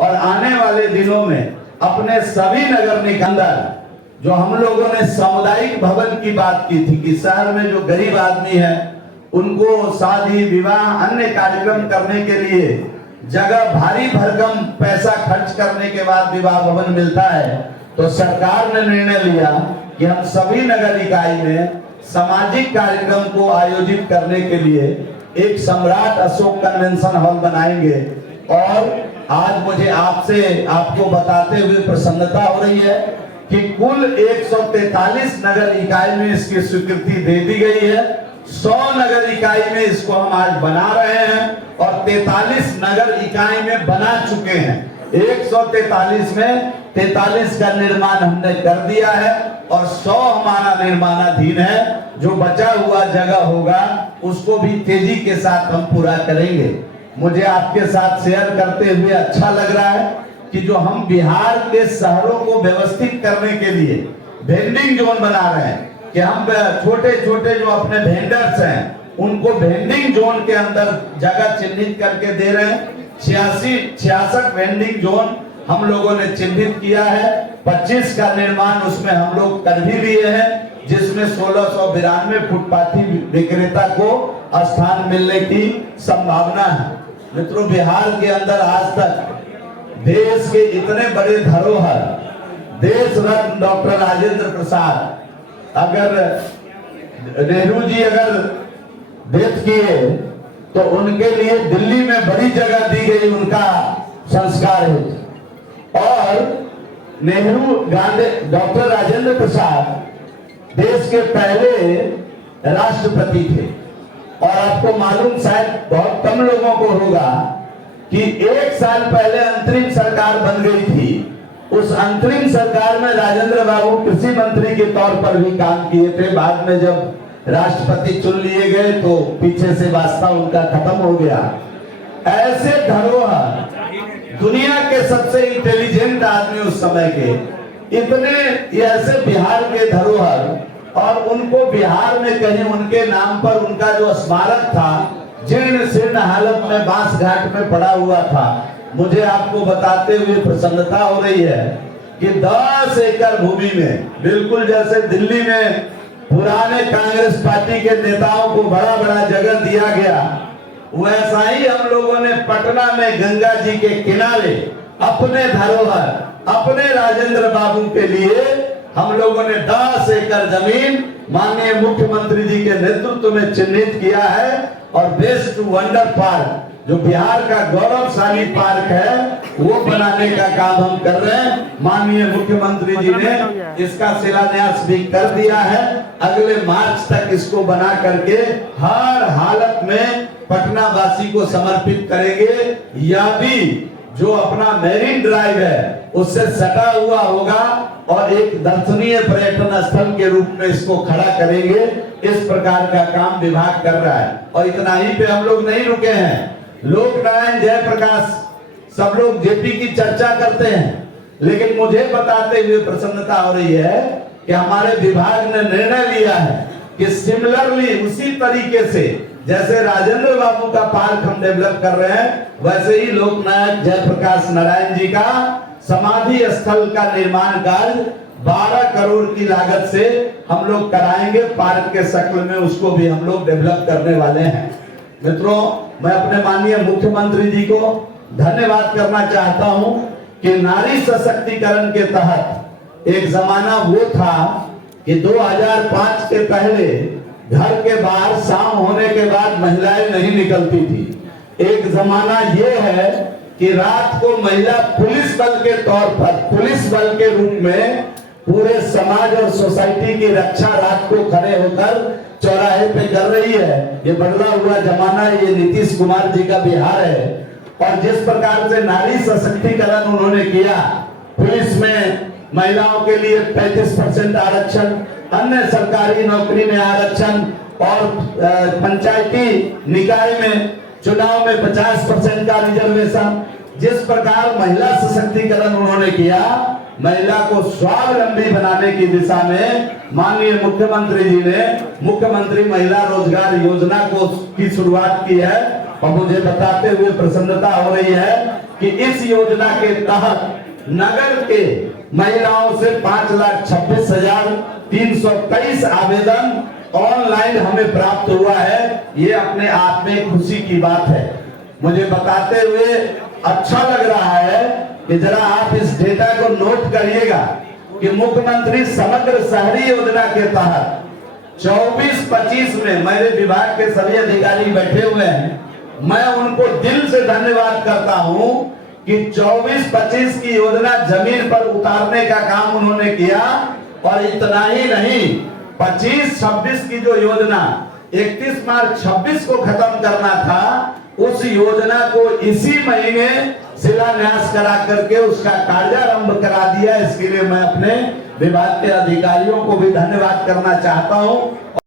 और आने वाले दिनों में अपने सभी नगर निकाय जो हम लोगों ने सामुदायिक भवन की बात की थी कि शहर में जो गरीब आदमी है उनको शादी विवाह अन्य कार्यक्रम करने के लिए जगह भारी भरकम पैसा खर्च करने के बाद विवाह भवन मिलता है, तो सरकार ने निर्णय लिया कि हम सभी नगर इकाई में सामाजिक कार्यक्रम को आयोजित करने के लिए एक सम्राट अशोक कन्वेंशन हॉल बनाएंगे। और आज मुझे आपको बताते हुए प्रसन्नता हो रही है कि कुल 143 नगर इकाई में इसकी स्वीकृति दे दी गई है। 100 नगर इकाई में इसको हम आज बना रहे हैं और 43 नगर इकाई में बना चुके हैं। 143 में 43 का निर्माण हमने कर दिया है और 100 हमारा निर्माणाधीन है। जो बचा हुआ जगह होगा उसको भी तेजी के साथ हम पूरा करेंगे। मुझे आपके साथ शेयर करते हुए अच्छा लग रहा है कि जो हम बिहार के शहरों को व्यवस्थित करने के लिए वेंडिंग जोन बना रहे हैं कि हम छोटे छोटे जो अपने वेंडर्स हैं उनको वेंडिंग जोन के अंदर जगह चिन्हित करके दे रहे हैं। 66 वेंडिंग जोन हम लोगों ने चिन्हित किया है। 25 का निर्माण उसमें हम लोग कर भी लिए हैं, जिसमें 1692 फुटपाथी विक्रेता को स्थान मिलने की संभावना है। मित्रों, बिहार के अंदर आज तक देश के इतने बड़े धरोहर देश रत्न डॉक्टर राजेंद्र प्रसाद नेहरू जी अगर डेथ किए तो उनके लिए दिल्ली में बड़ी जगह दी गई उनका संस्कार है। और नेहरू डॉक्टर राजेंद्र प्रसाद देश के पहले राष्ट्रपति थे। और आपको मालूम शायद बहुत कम लोगों को होगा कि 1 साल पहले अंतरिम सरकार बन गई थी। उस अंतरिम सरकार में राजेंद्र बाबू कृषि मंत्री के तौर पर भी काम किए थे। बाद में जब राष्ट्रपति चुन लिए गए तो पीछे से वास्ता उनका खत्म हो गया। ऐसे धरोहर दुनिया के सबसे इंटेलिजेंट आदमी उस समय के इतने ऐसे बिहार के धरोहर, और उनको बिहार में कहीं उनके नाम पर उनका जो स्मारक था जीर्ण शीर्ण हालत में बांस घाट में पड़ा हुआ था। मुझे आपको बताते हुए प्रसन्नता हो रही है कि 10 एकड़ भूमि में, बिल्कुल जैसे दिल्ली में पुराने कांग्रेस पार्टी के नेताओं को बड़ा बड़ा जगह दिया गया, वैसा ही हम लोगों ने पटना में गंगा जी के किनारे अपने धरोहर अपने राजेंद्र बाबू के लिए हम लोगों ने 10 एकड़ जमीन माननीय मुख्यमंत्री जी के नेतृत्व में चिन्हित किया है। और बेस्ट वंडर पार्क जो बिहार का गौरवशाली पार्क है वो बनाने का काम हम कर रहे हैं। माननीय मुख्यमंत्री जी ने इसका शिलान्यास भी कर दिया है। अगले मार्च तक इसको बना करके हर हालत में पटना वासी को समर्पित करेंगे। या भी जो अपना मेरीन ड्राइव है उससे सटा हुआ होगा और एक दर्शनीय पर्यटन स्थल के रूप में इसको खड़ा करेंगे। इस प्रकार का काम विभाग कर रहा है। और इतना ही पे हम लोग नहीं रुके हैं। लोक नारायण जयप्रकाश सब लोग जेपी की चर्चा करते हैं, लेकिन मुझे बताते हुए प्रसन्नता हो रही है कि हमारे विभाग ने निर्णय लिया है कि सिमिलरली उसी तरीके से जैसे राजेंद्र बाबू का पार्क हम डेवलप कर रहे हैं, वैसे ही लोकनायक जयप्रकाश नारायण जी का समाधि स्थल का निर्माण कार्य 12 करोड़ की लागत से हम लोग कराएंगे। पार्क के शक्ल में उसको भी हम लोग डेवलप करने वाले हैं। मित्रों, मैं अपने माननीय मुख्यमंत्री जी को धन्यवाद करना चाहता हूं कि नारी सशक्तिकरण के तहत एक जमाना वो था कि 2005 के पहले घर के बाहर शाम होने के बाद महिलाएं नहीं निकलती थी। एक जमाना ये है कि रात को महिला पुलिस बल के तौर पर, पुलिस बल के रूप में पूरे समाज और सोसाइटी की रक्षा रात को खड़े होकर चौराहे पे कर रही है। ये बदला हुआ जमाना, ये नीतीश कुमार जी का बिहार है। और जिस प्रकार से नारी सशक्तिकरण उन्होंने किया, पुलिस में महिलाओं के लिए 35% आरक्षण, अन्य सरकारी नौकरी में आरक्षण और पंचायती निकाय में चुनाव में 50% का रिजर्वेशन, जिस प्रकार महिला सशक्तिकरण उन्होंने किया महिला को स्वावलंबी बनाने की दिशा में माननीय मुख्यमंत्री जी ने मुख्यमंत्री महिला रोजगार योजना को की शुरुआत की है। और मुझे बताते हुए प्रसन्नता हो रही है कि इस योजना के तहत नगर के महिलाओं से 5,26,323 आवेदन ऑनलाइन हमें प्राप्त हुआ है। ये अपने आप में खुशी की बात है। मुझे बताते हुए अच्छा लग रहा है कि जरा आप इस डेटा को नोट करिएगा कि मुख्यमंत्री समग्र शहरी योजना के तहत 24-25 में मेरे विभाग के सभी अधिकारी बैठे हुए हैं। मैं उनको दिल से धन्यवाद करता हूं कि 24-25 की योजना जमीन पर उतारने का काम उन्होंने किया। और इतना ही नहीं, 25-26 की जो योजना 31 मार्च 26 को खत्म करना था, उस योजना को इसी महीने शिलान्यास करा करके उसका कार्यारंभ करा दिया। इसके लिए मैं अपने विभाग के अधिकारियों को भी धन्यवाद करना चाहता हूं।